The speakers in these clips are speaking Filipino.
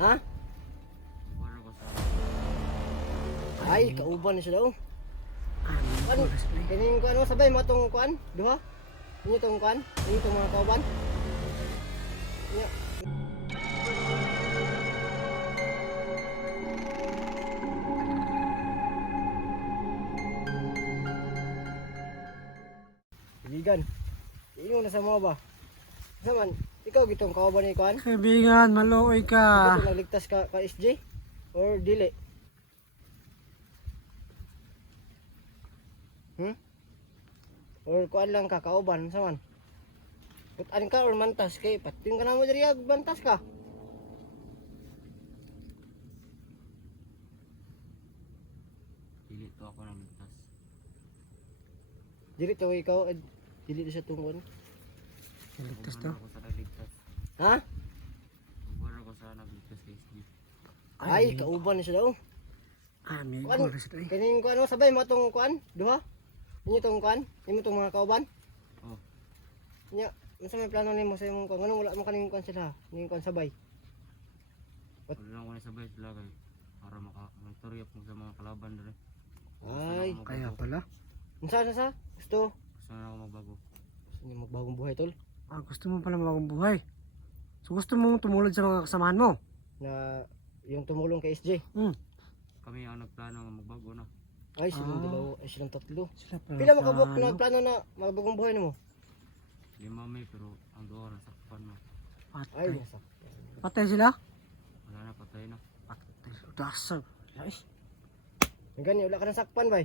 Ha? Wala ko sa Ay, kauban na siya daw. Ano? Kaning ko ano sabay mo tong kuan? Duha? Inyo tong kuan? Inyo tong mga kauban? Nya. Kaibigan, ingon na sa mga ba? Saman, ikaw gitong kauban ni kuan? Kaibigan, maluoy Ikaw ka. to nagligtas ka SJ? Or dili? Or kuan lang ka kauban saman? Kutan ka or mantas kay pating ka na mo diri ag bantas ka. pili to ako ng ligtas. Dili to ikaw dili to sa tungon. Ligtas Wala to. ko sa nagligtas. Ha? Wala ko sa nagligtas kay SG. Ay, kauban na siya daw. Amigo Kuan, na siya. kaning kuan ano sabay mo tong kuan? Duha? Inyo tong kuan? Inyo tong mga kauban? Oh, Nya, unsa may plano nimo sa imong kuan? Ngano wala mo kaning kuan sila? Ning kuan sabay. wala lang ko nasabay sila kay para maka-turya po sa mga kalaban dere. Ay, Kaya pala. unsa na sa? Gusto? Gusto na ako magbago. Gusto niyo magbagong buhay tol? Gusto mo pala magong buhay. So gusto mong tumulad sa mga kasamahan mo? Na yung tumulong kay SJ. Kami ang nagplano nga magbago na. Ay, silang dalawa, ay silang tatlo. Sila pala. Pila mo kabuk na plano na magbagong buhay nimo? 5 may pero ang duha nasakpan mo. Ay, Patay. nasa. Patay sila? Wala na, patay na. Patay. Dasar. Ay. Ang gani wala ka nang sakpan bay.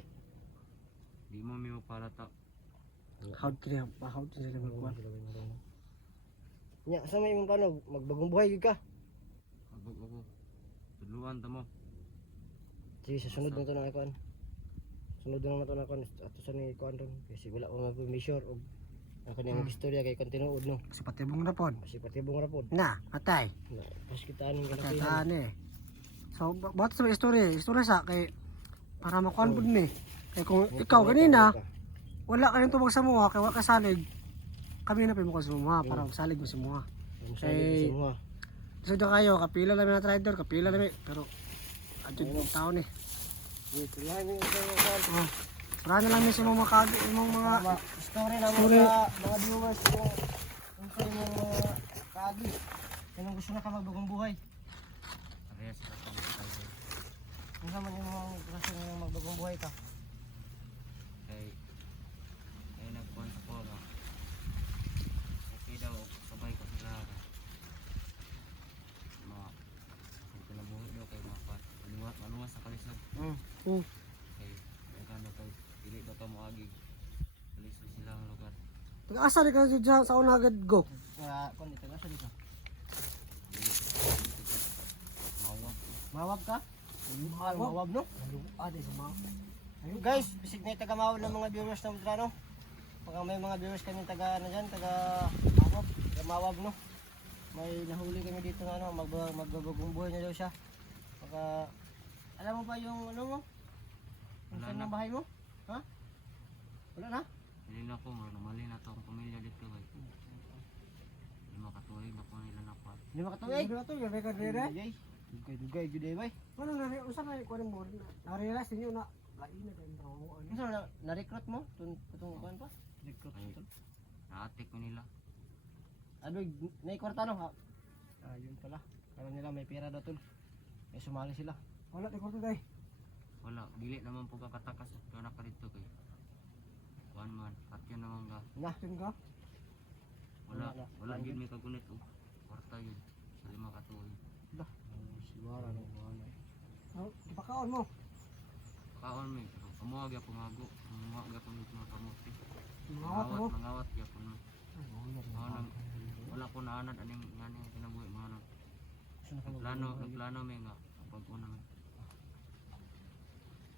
Di mo may mapalata. Howd ka niya. Howd sila magkuhan. Nya, sa may imong plano magbagong buhay gid ka. Magbag ako. Tudluan ta mo. Sige, sa sunod na to na kuan. Sunod na to na kuan ato sa ni kuan ron kasi wala ko mag-measure og ang kaniyang istorya kay kontinuod no. Kasi patibong na po. Kasi patibong ra pod. Na, patay. Na, pas kita ning Patay kalakihan. taan eh. So, bakit sa istorya? Istorya sa kay para makuhan po ni. Kay kung ikaw kanina, wala ka nang tubag sa mga, kaya wala ka salig. Kami na mo sa mga para magsalig mo sa mga. Ay, mo. So na kayo, kapila namin na rider, kapila namin. Pero, adjud yung tao ni. Wait, kailangan yung kuan. Oh, para na lang may sa mga kagi, yung mga Story na Story. mga viewers kung sa imong mga kaagi. Kanang gusto na ka magbagong buhay. Parehas ka sa mga Kung sa man yung mga gusto na magbagong buhay ka. kay nagkuhan sa ko nga. Okay daw, sabay ko sila. Mga kung kinabuhi daw kay mga maluwas sa kalisod. Kay ano to, dili daw ka moagi. Kalisod sila ang lugar. taga-asa rin ka dyan sa una agad go. Kung dito na siya dito. Mawag. Mawab ka? Mawab no? Ade sa mga. Guys, bisig na yung taga Mawab ng mga viewers ng Drano. Pag may mga viewers kami taga ano dyan, taga Mawab, taga Mawab no. May nahuli kami dito ng ano, magbabagong buhay na daw siya. Pagka, alam mo ba yung ano mo? Yung Wala saan na. ng bahay mo? Ha? Wala na? Hindi na ko, normali na to ang pamilya dito kay. Hindi makatuloy na po nila nakuha. Hindi makatuloy. Ano to, yung record rere? Dugay, good day, bay. Ano na rin, usa na ko mo na-realize niyo na lain na kayo trabaho ano. Ano na-recruit mo? Itong kuhan pa? Recruit Ay. mo to? Naatik ko nila. Ano, naikwarta no? Ha? Yun pala. Kala nila may pera daw tol. May sumali sila. Wala di ko to dai. Wala, dili naman po kakatakas ito na ka dito kay. One man, at yun naman ka. Na. Tin ka? Wala, Wala. wala yun may kagunit o. Kwarta yun. Sa 5 katuloy. Sigara ng buwan. Oh, ipakaon mo. Kaon may, pero kamuha gyapon mago. Kamuha gyapon mga kamuti. Mawat mo. Mangawat gyapon mo. Wala ko naanad aning ngani kinabuhi mga nang. Nagplano may nga pag-una may.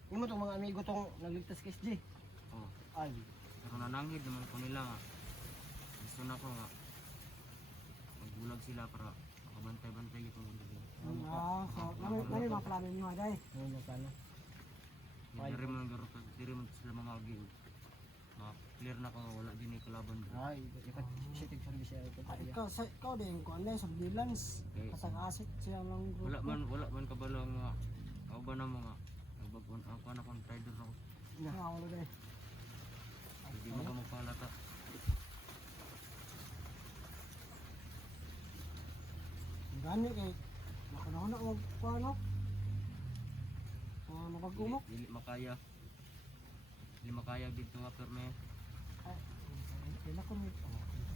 Yung mo itong mga amigo tong nagligtas kay SJ. Oh, Ay. pero nananghid naman ko nila nga. Gusto na ko nga. Magbulag sila para makabantay-bantay yung mga dito. So, nami mga plano niyo dai. Ano yung plano? Diri man garo ka, diri man sila mamagi. Ma-clear na ko wala din ni kalaban. Ay, ikat sitig service ay ito. Ikaw din ko ano surveillance. Okay. Kasang asit siya lang grupo. Wala man kabalo ang mga kauban na mga nagbagwan ako na kon rider ako. Wala dai. Hindi mo ka magpalata. Gani kay nakunahon na mag ano. Mapagumok. Dili makaya. Dili makaya dito nga perme. Ay, kailan ko may okay na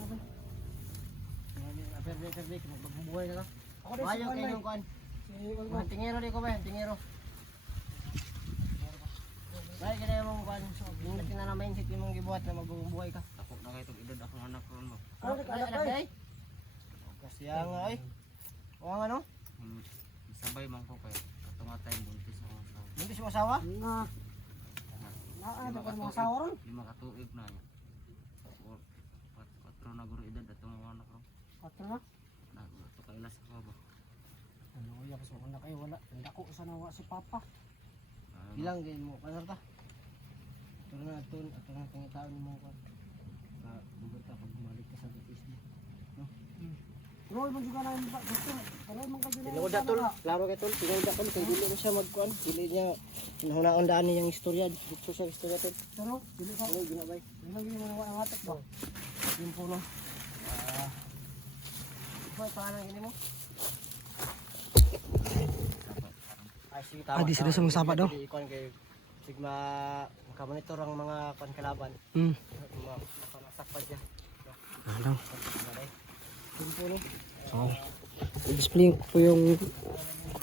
ba? After magbubuhay na ka. Ako din Mayo si kayo Juan yung kuan. Si Mga tingero di ko ba? Tingero. Dahil kaya mong kuan. Yung natin na mindset yung mong gibuhat na magbubuhay ka. Ako na kay itong edad akong anak ron mo. Ano ka anak Ay. Kasi nga ay. O ang ano? Sabay man ko kay ato nga time buntis ako sa Buntis mo asawa? nga ano ko mga asawa ron? 5 ka tuig na niya. Or 4 na guro edad atong mga anak ron. Patro na. Na to kailas ko ba. Ano ya kasi wala kayo wala. Ndako sa nawa si Papa. Bilang din mo kasar ta. Ito na tangitaon mo ko. Bugat ka pag bumalik ka sa butis mo. Roy man juga na yung doktor. Roy man ka dili. Tinawad na tol, laro kay tol, tinawad na tol, kay dili na siya magkuan, dili niya nahunaon daan niyang istorya, dito sa istorya tol. Pero dili ka. Ano ginabay? Dili gini man ang atak ba? Yun po no. Boy, pangalan gini mo? Ay, sige tama. Di sila sa mga sapa daw. Ikuan kay sigma makamonitor ang mga kuan kalaban. Makasakpan siya. Ano? Yun po no. So, i-display ko po yung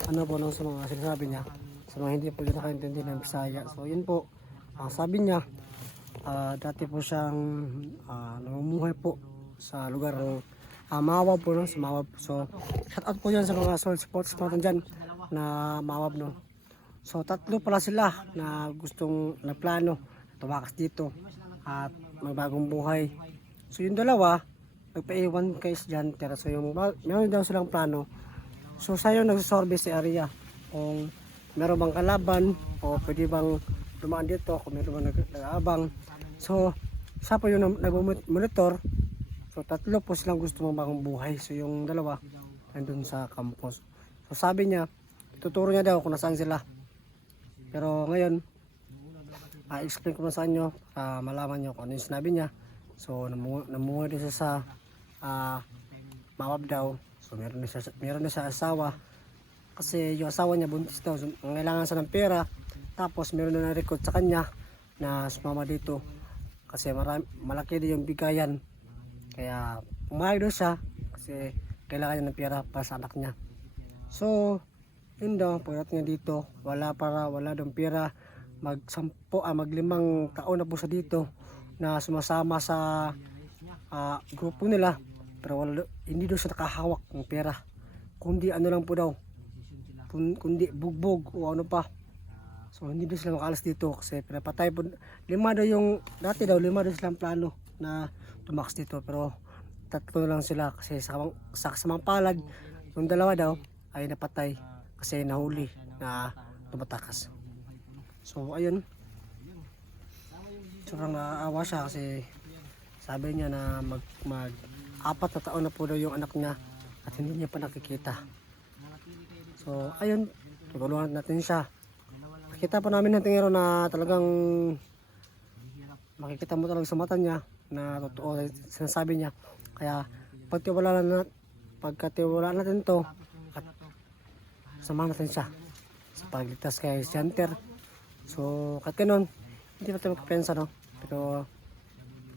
ano po no, sa mga sinasabi niya sa mga hindi po nakaintindi ng Bisaya. So yun po, sabi niya dati po siyang namumuhay po sa lugar ng Mawab po no, sa Mawab. So shout out po yan sa mga soul supporters natin dyan na Mawab no. So tatlo pala sila na gustong nagplano tumakas dito at magbagong buhay. So yung dalawa nagpaiwan kay estudyante. So yung meron daw silang plano. So sayo nagsasorbe sa area kung meron bang kalaban o pwede bang dumaan dito kung meron bang nag-aabang. So siya po yung nag-monitor. So tatlo po silang gusto mong bagong buhay. So yung dalawa nandun sa campus. So sabi niya tuturo niya daw kung nasaan sila. Pero ngayon explain ko na sa inyo para malaman niyo kung ano yung sinabi niya. So namunga din siya sa Mawab daw. So meron na siya asawa. Kasi yung asawa niya buntis daw. So, kailangan siya ng pera. Tapos meron na na-record sa kanya na sumama dito. Kasi malaki din yung bigayan. Kaya pumayag daw siya. Kasi kailangan niya ng pera para sa anak niya. So yun daw. Pagdating niya dito. Wala daw pera. Mag-5 taon na po siya dito. Na sumasama sa grupo nila. Pero hindi daw siya nakahawak ng pera. Kundi ano lang po daw. Kundi bugbog o ano pa. So hindi daw sila makaalas dito kasi pinapatay po. Dati daw 5 daw silang plano na tumakas dito. Pero 3 lang sila kasi sa kasamang palad yung 2 daw ay napatay kasi nahuli na tumatakas. So ayun. Sobrang naawa siya kasi sabi niya na 4 na taon na po daw yung anak niya at hindi niya pa nakikita. So ayun, tutulungan natin siya. Nakita pa namin ng tingero na talagang makikita mo talaga sa mata niya na totoo sinasabi niya. Kaya pagkatiwalaan natin to at samahan natin siya sa pagligtas kay Center. So kahit ganun, hindi natin magkapensa no. Pero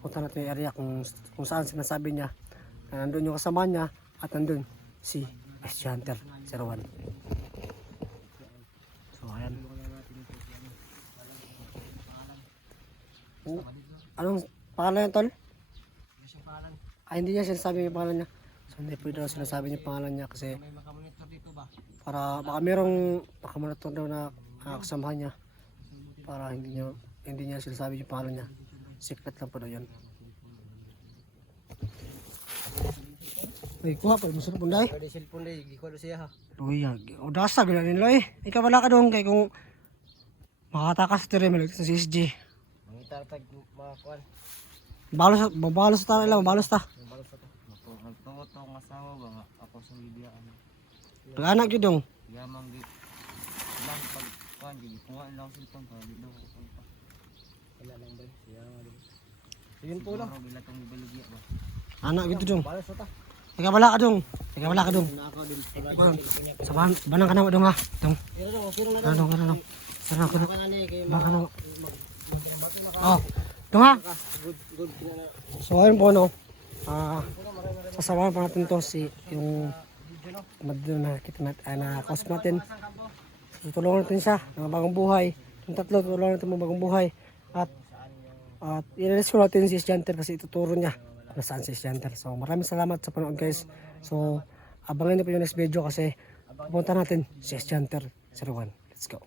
punta natin yung area kung saan sinasabi niya na nandun yung kasama niya at nandun si SG Hunter 01. So ayan. Anong pangalan niya tol? Hindi niya sinasabi yung pangalan niya. So hindi pwede daw sinasabi niya yung pangalan niya kasi para baka merong makamonitor daw na kasamahan niya para hindi niya sinasabi yung pangalan niya. Secret lang po daw yun. Ay, kuha pa mo sa punday. Pwede cellphone day, gikuha do siya ha. Uy, udasa gila nila eh. Ikaw wala ka doon kay kung Makatakas ti Remel sa CSG. Mangita tag mga kuan. Babalos ta lang, babalos ta. Yung balos na to. Nagtuwa to ang asawa ba nga ako sa bibiyaan. Pag-anak yun dong. Yamang di lang pag kuan di kuha lang cellphone pa di daw ko pa. Wala lang ba? Siya nga din. Yun po lang. Siguro bila tong ibalugya ba. Anak gitu dong. Balos na to. Teka wala ka dong. Teka wala ka dong. Nakaw din. Sa banang ka na dong ha. Dong. Pero dong, okay na Ano dong, ano dong. Sana ko na. Baka na niya kayo Baka na. mag-inabati na ka. Oh. Dong ha. Good kinana. So ayun po no. Sasamahan pa natin to si yung madun na kita na cause natin. Tutulungan natin siya ng bagong buhay. Yung tatlo tutulungan natin ng bagong buhay. At i-release ko natin si Sjanter kasi ituturo niya kung saan si Sjanter. So maraming salamat sa panood guys. So abangan niyo po yung next video kasi pupunta natin si Sjanter 01. Let's go.